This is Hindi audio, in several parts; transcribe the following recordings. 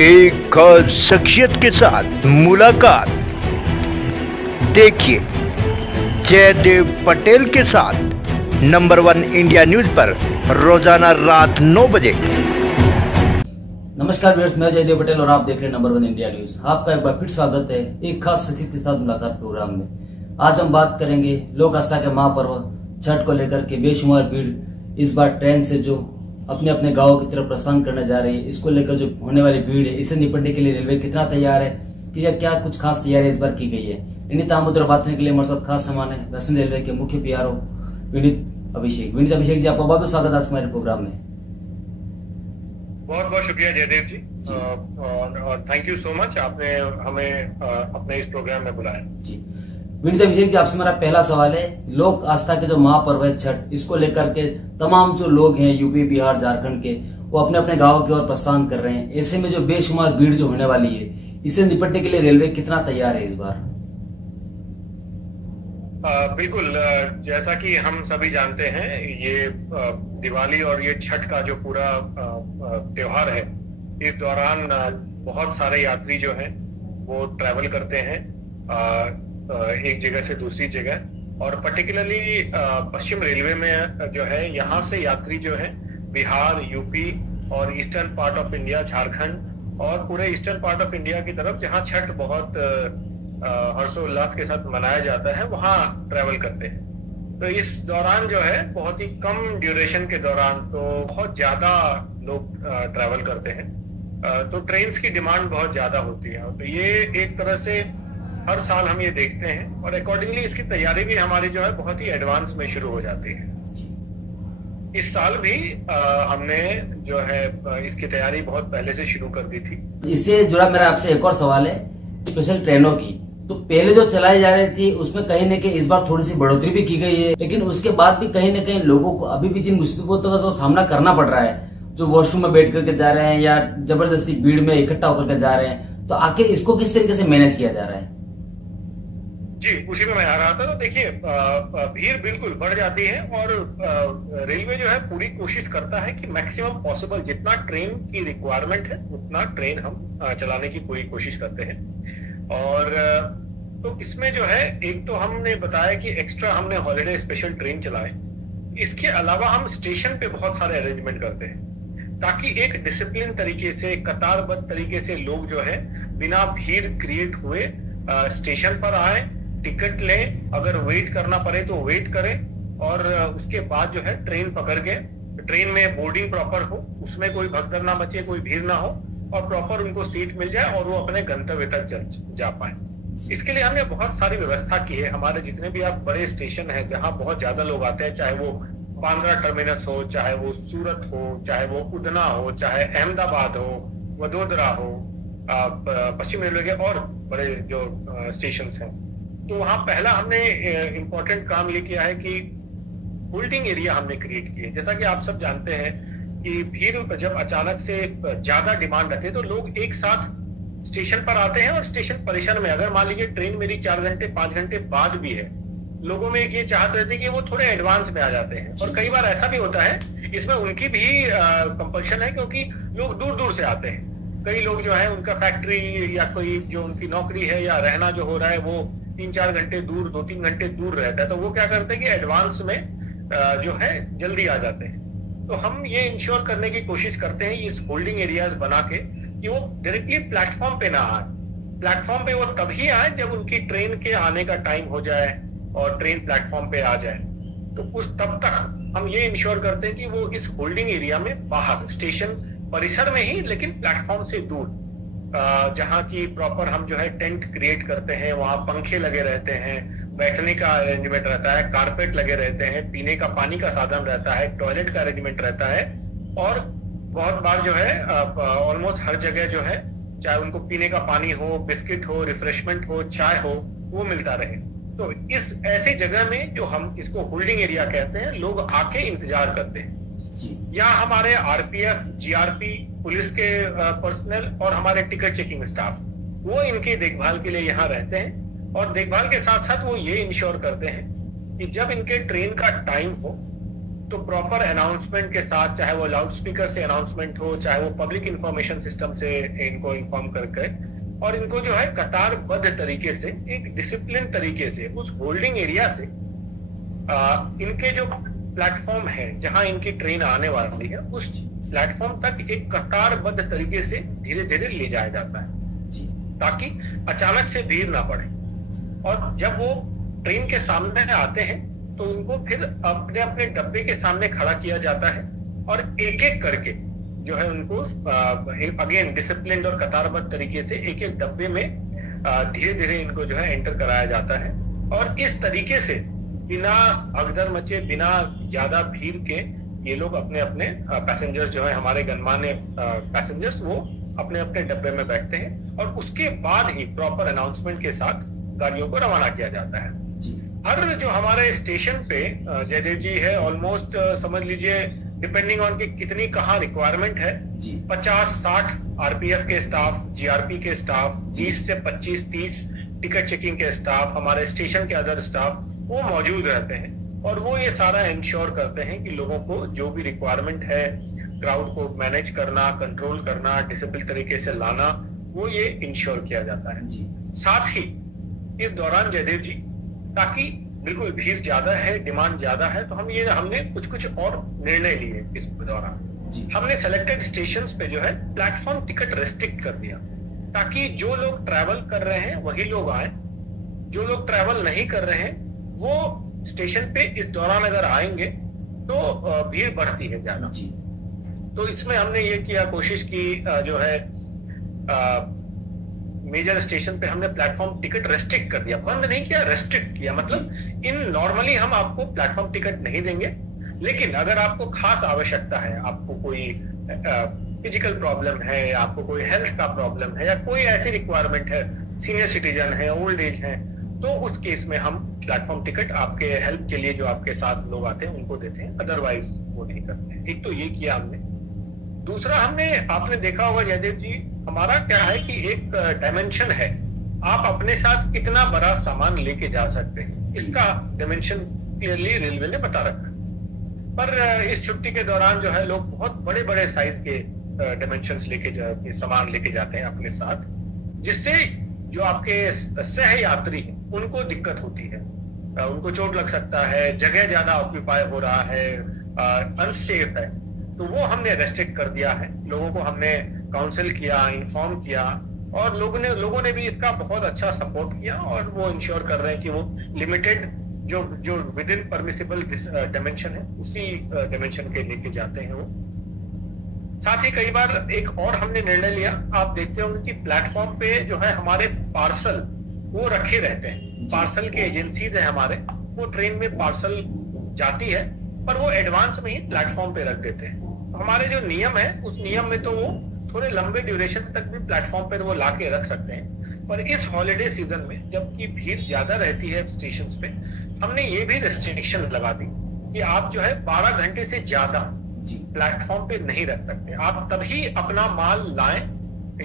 एक खास शख्सियत के साथ मुलाकात। देखिए जयदेव पटेल के साथ नंबर 1 इंडिया न्यूज पर रोजाना रात 9 बजे। नमस्कार व्यूअर्स, मैं जयदेव पटेल और आप देख रहे हैं नंबर 1 इंडिया न्यूज। आपका एक बार फिर स्वागत है एक खास शख्सियत के साथ मुलाकात प्रोग्राम में। आज हम बात करेंगे लोक आस्था के महापर्व छठ को लेकर के बेशुमार भीड़ इस बार ट्रेन से जो अपने अपने गांव की तरफ प्रस्थान करने जा रही है, इसको लेकर जो होने वाली भीड़ है, इसे निपटने के लिए रेलवे कितना तैयार है कि या क्या कुछ खास तैयारी इस बार की गई है। इन्हीं तामुद्रा बात करने के लिए हमारे साथ खास सामान है वेस्टर्न रेलवे के मुख्य पीआरओ विनीत अभिषेक जी, आपका बहुत बहुत स्वागत है आज हमारे प्रोग्राम में। बहुत बहुत शुक्रिया जयदेव जी और थैंक यू सो मच, आपने हमें अपने इस प्रोग्राम में बुलाया जी। विनीत अभिषेक जी, आपसे मेरा पहला सवाल है, लोक आस्था के जो महापर्व है छठ, इसको लेकर के तमाम जो लोग हैं यूपी, बिहार, झारखंड के, वो अपने अपने गांव की ओर प्रस्थान कर रहे हैं। ऐसे में जो बेशुमार भीड़ जो होने वाली है, इसे निपटने के लिए रेलवे कितना तैयार है इस बार? बिल्कुल, जैसा कि हम सभी जानते हैं, ये दिवाली और ये छठ का जो पूरा त्योहार है, इस दौरान बहुत सारे यात्री जो हैं वो ट्रैवल करते हैं एक जगह से दूसरी जगह। और पर्टिकुलरली पश्चिम रेलवे में जो है, यहाँ से यात्री जो है बिहार, यूपी और eastern part of India, Jharkhand और पूरे ईस्टर्न पार्ट ऑफ इंडिया की तरफ, जहाँ छठ बहुत हर्षोल्लास के साथ मनाया जाता है, वहां ट्रैवल करते हैं। तो इस दौरान जो है बहुत ही कम ड्यूरेशन के दौरान तो बहुत ज्यादा लोग ट्रैवल करते हैं, तो ट्रेन्स की डिमांड बहुत ज्यादा होती है। तो ये एक तरह से हर साल हम ये देखते हैं और अकॉर्डिंगली इसकी तैयारी भी हमारी जो है बहुत ही एडवांस में शुरू हो जाती है। इस साल भी हमने जो है इसकी तैयारी बहुत पहले से शुरू कर दी थी। इससे जुड़ा मेरा आपसे एक और सवाल है, स्पेशल ट्रेनों की। तो पहले जो चलाई जा रही थी उसमें कहीं न कहीं इस बार थोड़ी सी बढ़ोतरी भी की गई है, लेकिन उसके बाद भी कहीं न कहीं लोगों को अभी भी जिन मुसीबतों का सामना करना पड़ रहा है, जो वॉशरूम में बैठ करके जा रहे हैं या जबरदस्ती भीड़ में इकट्ठा होकर जा रहे हैं, तो आखिर इसको किस तरीके से मैनेज किया जा रहा है? जी, उसी में मैं आ रहा था। तो देखिए, भीड़ बिल्कुल बढ़ जाती है और रेलवे जो है पूरी कोशिश करता है कि मैक्सिमम पॉसिबल जितना ट्रेन की रिक्वायरमेंट है उतना ट्रेन हम चलाने की पूरी कोशिश करते हैं। और तो इसमें जो है, एक तो हमने बताया कि एक्स्ट्रा हमने हॉलिडे स्पेशल ट्रेन चलाए। इसके अलावा हम स्टेशन पे बहुत सारे अरेंजमेंट करते हैं ताकि एक डिसिप्लिन तरीके से, कतारबद्ध तरीके से लोग जो है बिना भीड़ क्रिएट हुए स्टेशन पर आए, टिकट लें, अगर वेट करना पड़े तो वेट करें और उसके बाद जो है ट्रेन पकड़ के, ट्रेन में बोर्डिंग प्रॉपर हो, उसमें कोई भगदड़ ना मचे, कोई भीड़ ना हो और प्रॉपर उनको सीट मिल जाए और वो अपने गंतव्य तक जा पाए। इसके लिए हमने बहुत सारी व्यवस्था की है। हमारे जितने भी आप बड़े स्टेशन हैं जहां बहुत ज्यादा लोग आते हैं, चाहे वो बांद्रा टर्मिनस हो, चाहे वो सूरत हो, चाहे वो उधना हो, चाहे अहमदाबाद हो, वडोदरा हो, पश्चिम रेलवे के और बड़े जो स्टेशन हैं, तो वहां पहला हमने इम्पोर्टेंट काम ये किया है कि होल्डिंग एरिया हमने क्रिएट किए। जैसा कि आप सब जानते हैं कि भीड़ जब अचानक से ज्यादा डिमांड रहती है तो लोग एक साथ स्टेशन पर आते हैं और स्टेशन परेशान में, अगर मान लीजिए ट्रेन मेरी 4 घंटे 5 घंटे बाद भी है, लोगों में एक ये चाहत रहती है कि वो थोड़े एडवांस में आ जाते हैं। और कई बार ऐसा भी होता है, इसमें उनकी भी कंपल्शन है क्योंकि लोग दूर दूर से आते हैं। कई लोग जो है उनका फैक्ट्री या कोई जो उनकी नौकरी है या रहना जो हो रहा है वो 3-4 घंटे दूर, 2-3 घंटे दूर रहता है, तो वो क्या करते हैं कि एडवांस में जो है जल्दी आ जाते हैं। तो हम ये इंश्योर करने की कोशिश करते हैं इस होल्डिंग एरियाज बना के कि वो डायरेक्टली प्लेटफॉर्म पे ना आए। प्लेटफॉर्म पे वो तभी आए जब उनकी ट्रेन के आने का टाइम हो जाए और ट्रेन प्लेटफॉर्म पे आ जाए। तो उस तब तक हम ये इंश्योर करते हैं कि वो इस होल्डिंग एरिया में बाहर स्टेशन परिसर में ही, लेकिन प्लेटफॉर्म से दूर, जहाँ की प्रॉपर हम जो है टेंट क्रिएट करते हैं, वहां पंखे लगे रहते हैं, बैठने का अरेंजमेंट रहता है, कारपेट लगे रहते हैं, पीने का पानी का साधन रहता है, टॉयलेट का अरेंजमेंट रहता है। और बहुत बार जो है ऑलमोस्ट हर जगह जो है, चाहे उनको पीने का पानी हो, बिस्किट हो, रिफ्रेशमेंट हो, चाय हो, वो मिलता रहे। तो इस ऐसी जगह में जो हम इसको होल्डिंग एरिया कहते हैं, लोग आके इंतजार करते हैं। या हमारे आरपीएफ, जीआरपी, पुलिस के पर्सनल और हमारे टिकट चेकिंग स्टाफ, वो इनकी देखभाल के लिए यहाँ रहते हैं। और देखभाल के साथ साथ वो ये इंश्योर करते हैं कि जब इनके ट्रेन का टाइम हो तो प्रॉपर अनाउंसमेंट के साथ, चाहे वो लाउड स्पीकर से अनाउंसमेंट हो, चाहे वो पब्लिक इंफॉर्मेशन सिस्टम से इनको इंफॉर्म करके, और इनको जो है कतारबद्ध तरीके से, एक डिसिप्लिन तरीके से उस होल्डिंग एरिया से इनके जो प्लेटफॉर्म है जहां इनकी ट्रेन आने वाली है, उस प्लेटफॉर्म तक एक कतारबद्ध तरीके से धीरे धीरे ले जाया जाता है, ताकि अचानक से भीड़ ना पड़े। और जब वो ट्रेन के सामने आते हैं तो उनको फिर अपने अपने डब्बे के सामने खड़ा किया जाता है, और एक एक करके जो है उनको अगेन डिसिप्लिन और कतारबद्ध तरीके से एक एक डब्बे में धीरे धीरे इनको जो है एंटर कराया जाता है। और इस तरीके से बिना भगदड़ मचे, बिना ज्यादा भीड़ के ये लोग अपने अपने पैसेंजर्स जो है, हमारे गणमान्य पैसेंजर्स, वो अपने अपने डब्बे में बैठते हैं, और उसके बाद ही प्रॉपर अनाउंसमेंट के साथ गाड़ियों को रवाना किया जाता है। हर जो हमारे स्टेशन पे जयदेव जी है, ऑलमोस्ट समझ लीजिए डिपेंडिंग ऑन कि कितनी कहाँ रिक्वायरमेंट है, 50-60 आरपीएफ के स्टाफ, जीआरपी के स्टाफ, 20 से 25-30 टिकट चेकिंग के स्टाफ, हमारे स्टेशन के अदर स्टाफ वो मौजूद रहते हैं, और वो ये सारा इंश्योर करते हैं कि लोगों को जो भी रिक्वायरमेंट है, क्राउड को मैनेज करना, कंट्रोल करना, डिसिप्लिन तरीके से लाना, वो ये इंश्योर किया जाता है। साथ ही इस दौरान जयदेव जी, ताकि बिल्कुल भीड़ ज्यादा है, डिमांड ज्यादा है, तो हमने कुछ और निर्णय लिए इस दौरान। हमने सेलेक्टेड स्टेशंस पे जो है प्लेटफॉर्म टिकट रेस्ट्रिक्ट कर दिया, ताकि जो लोग ट्रैवल कर रहे हैं वही लोग आए, जो लोग ट्रैवल नहीं कर रहे हैं वो स्टेशन पे इस दौरान अगर आएंगे तो भीड़ बढ़ती है ज्यादा। तो इसमें हमने ये किया, कोशिश की जो है मेजर स्टेशन पे हमने प्लेटफॉर्म टिकट रेस्ट्रिक्ट कर दिया, बंद नहीं किया, रेस्ट्रिक्ट किया। मतलब इन नॉर्मली हम आपको प्लेटफॉर्म टिकट नहीं देंगे, लेकिन अगर आपको खास आवश्यकता है, आपको कोई फिजिकल प्रॉब्लम है, आपको कोई हेल्थ का प्रॉब्लम है, या कोई ऐसी रिक्वायरमेंट है, सीनियर सिटीजन है, ओल्ड एज है, तो उस केस में हम प्लेटफॉर्म टिकट आपके हेल्प के लिए जो आपके साथ लोग आते हैं उनको देते हैं, अदरवाइज वो नहीं करते हैं। एक तो ये किया हमने। दूसरा, आपने देखा होगा जयदेव जी, हमारा क्या है कि एक डायमेंशन है, आप अपने साथ कितना बड़ा सामान लेके जा सकते हैं, इसका डायमेंशन क्लियरली रेलवे ने बता रखा है। पर इस छुट्टी के दौरान जो है लोग बहुत बड़े बड़े साइज के डायमेंशंस लेके सामान लेके जाते हैं अपने साथ, जिससे जो आपके सह यात्री हैं उनको दिक्कत होती है, उनको चोट लग सकता है, जगह ज्यादा ऑक्यूपाई हो रहा है, अनसेफ है, तो वो हमने रेस्ट्रिक्ट कर दिया है। लोगों को हमने काउंसिल किया, इन्फॉर्म किया, और लोगों ने भी इसका बहुत अच्छा सपोर्ट किया, और वो इंश्योर कर रहे हैं कि वो लिमिटेड जो विद इन परमिसिबल डायमेंशन है उसी डायमेंशन के लेके जाते हैं वो। साथ ही कई बार एक और हमने निर्णय लिया, आप देखते होंगे कि प्लेटफॉर्म पे जो है हमारे पार्सल वो रखे रहते हैं, पार्सल के एजेंसीज है हमारे, वो ट्रेन में पार्सल जाती है पर वो एडवांस में ही प्लेटफॉर्म पे रख देते हैं। हमारे जो नियम है उस नियम में तो वो थोड़े लंबे ड्यूरेशन तक भी प्लेटफॉर्म पे वो ला के रख सकते हैं, पर इस हॉलिडे सीजन में जबकि भीड़ ज्यादा रहती है स्टेशन पे, हमने ये भी रेस्ट्रिक्शन लगा दी कि आप जो है 12 घंटे से ज्यादा प्लेटफॉर्म पे नहीं रख सकते। आप तभी अपना माल लाएं,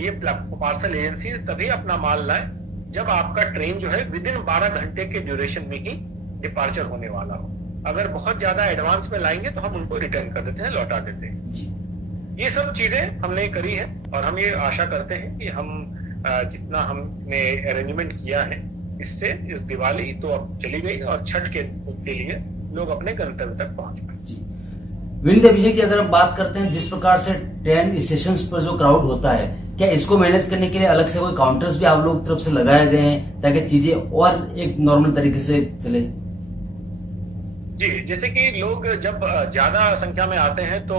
ये पार्सल एजेंसी तभी अपना माल लाएं जब आपका ट्रेन जो है विद इन 12 घंटे के ड्यूरेशन में ही डिपार्चर होने वाला हो। अगर बहुत ज्यादा एडवांस में लाएंगे तो हम उनको रिटर्न कर देते हैं, लौटा देते हैं। ये सब चीजें हमने करी है, और हम ये आशा करते हैं कि हम जितना हमने अरेंजमेंट किया है इससे इस दिवाली तो अब चली गई, और छठ के लिए लोग अपने गंतव्य तक पहुंच पाए। विनीत अभिषेक जी, अगर हम बात करते हैं जिस प्रकार से ट्रेन स्टेशन पर जो क्राउड होता है, क्या इसको मैनेज करने के लिए अलग से कोई काउंटर्स भी आप लोग की तरफ से लगाए गए हैं ताकि चीजें और एक नॉर्मल तरीके से चले? जी, जैसे कि लोग जब ज्यादा संख्या में आते हैं तो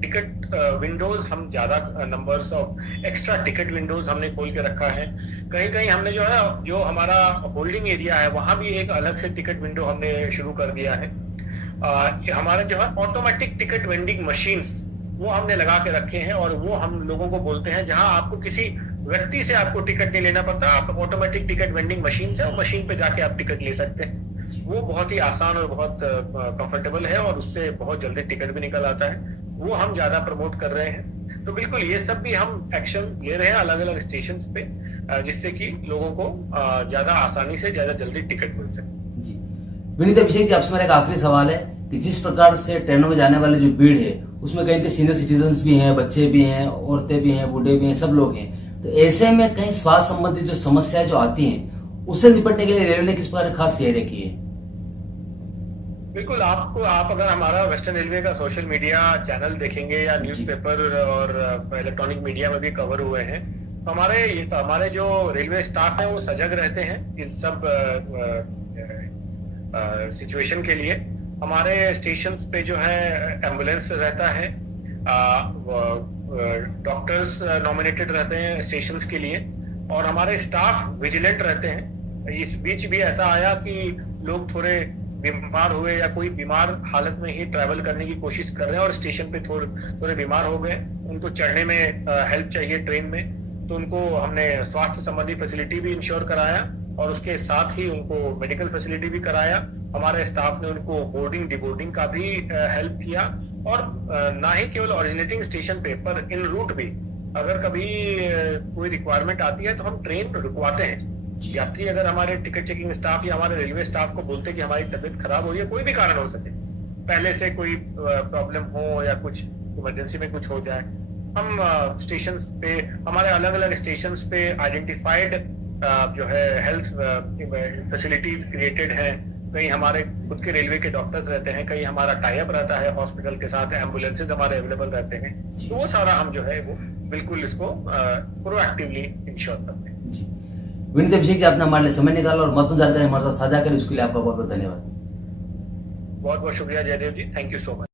टिकट विंडोज हम ज्यादा numbers of extra ticket Windows हमने खोल के रखा है। कहीं कहीं हमने जो हमारा होल्डिंग एरिया है वहां भी एक अलग से टिकट विंडो हमने शुरू कर दिया है। हमारा जो है ऑटोमेटिक टिकट वेंडिंग मशीन्स वो हमने लगा के रखे हैं, और वो हम लोगों को बोलते हैं जहां आपको किसी व्यक्ति से आपको टिकट नहीं लेना पड़ता, आप ऑटोमेटिक टिकट वेंडिंग मशीन से मशीन पे जाके आप टिकट ले सकते हैं। वो बहुत ही आसान और बहुत कंफर्टेबल है, और उससे बहुत जल्दी टिकट भी निकल आता है। वो हम ज्यादा प्रमोट कर रहे हैं। तो बिल्कुल ये सब भी हम एक्शन ले रहे हैं अलग अलग स्टेशन पे, जिससे कि लोगों को ज्यादा आसानी से ज्यादा जल्दी टिकट मिल सके। विनीत अभिषेक जी, आपसे मेरा एक आखिरी सवाल है कि जिस प्रकार से ट्रेनों में जाने वाले जो भीड़ है उसमें कहीं सीनियर सिटीजन भी हैं, बच्चे भी हैं, औरतें भी हैं, बूढ़े भी हैं, सब लोग हैं, तो ऐसे में कहीं स्वास्थ्य संबंधी जो समस्याएं जो आती हैं उससे निपटने के लिए रेलवे ने किस प्रकार खास तैयारी की है? बिल्कुल, आप अगर हमारा वेस्टर्न रेलवे का सोशल मीडिया चैनल देखेंगे या न्यूज़पेपर और इलेक्ट्रॉनिक मीडिया में भी कवर हुए हैं, तो हमारे जो रेलवे स्टाफ है वो सजग रहते हैं इस सब सिचुएशन के लिए। हमारे स्टेशंस पे जो है एम्बुलेंस रहता है, डॉक्टर्स नॉमिनेटेड रहते हैं स्टेशंस के लिए, और हमारे स्टाफ विजिलेंट रहते हैं। इस बीच भी ऐसा आया कि लोग थोड़े बीमार हुए या कोई बीमार हालत में ही ट्रैवल करने की कोशिश कर रहे हैं और स्टेशन पे थोड़े बीमार हो गए, उनको चढ़ने में हेल्प चाहिए ट्रेन में, तो उनको हमने स्वास्थ्य संबंधी फैसिलिटी भी इंश्योर कराया और उसके साथ ही उनको मेडिकल फैसिलिटी भी कराया। हमारे स्टाफ ने उनको बोर्डिंग डिबोर्डिंग का भी हेल्प किया, और ना ही केवल ओरिजिनेटिंग स्टेशन पे पर इन रूट भी अगर कभी कोई रिक्वायरमेंट आती है तो हम ट्रेन रुकवाते हैं। यात्री अगर हमारे टिकट चेकिंग स्टाफ या हमारे रेलवे स्टाफ को बोलते कि हमारी तबीयत खराब हो रही है, कोई भी कारण हो सके, पहले से कोई प्रॉब्लम हो या कुछ इमरजेंसी में कुछ हो जाए, हम स्टेशन पे हमारे अलग अलग स्टेशन पे आइडेंटिफाइड जो है हेल्थ फैसिलिटीज क्रिएटेड है। कहीं हमारे खुद के रेलवे के डॉक्टर्स रहते हैं, कहीं हमारा टाई अप रहता है हॉस्पिटल के साथ, एम्बुलेंसेज हमारे अवेलेबल रहते हैं, तो वो सारा हम जो है वो बिल्कुल इसको प्रोएक्टिवली इंश्योर करते हैं। विनीत अभिषेक जी, आपने हमारे लिए समय निकाला और महत्वपूर्ण जानकारी हमारे साथ साझा करी, उसके लिए आपका बहुत बहुत धन्यवाद। बहुत बहुत शुक्रिया जयदेव जी, थैंक यू सो मच।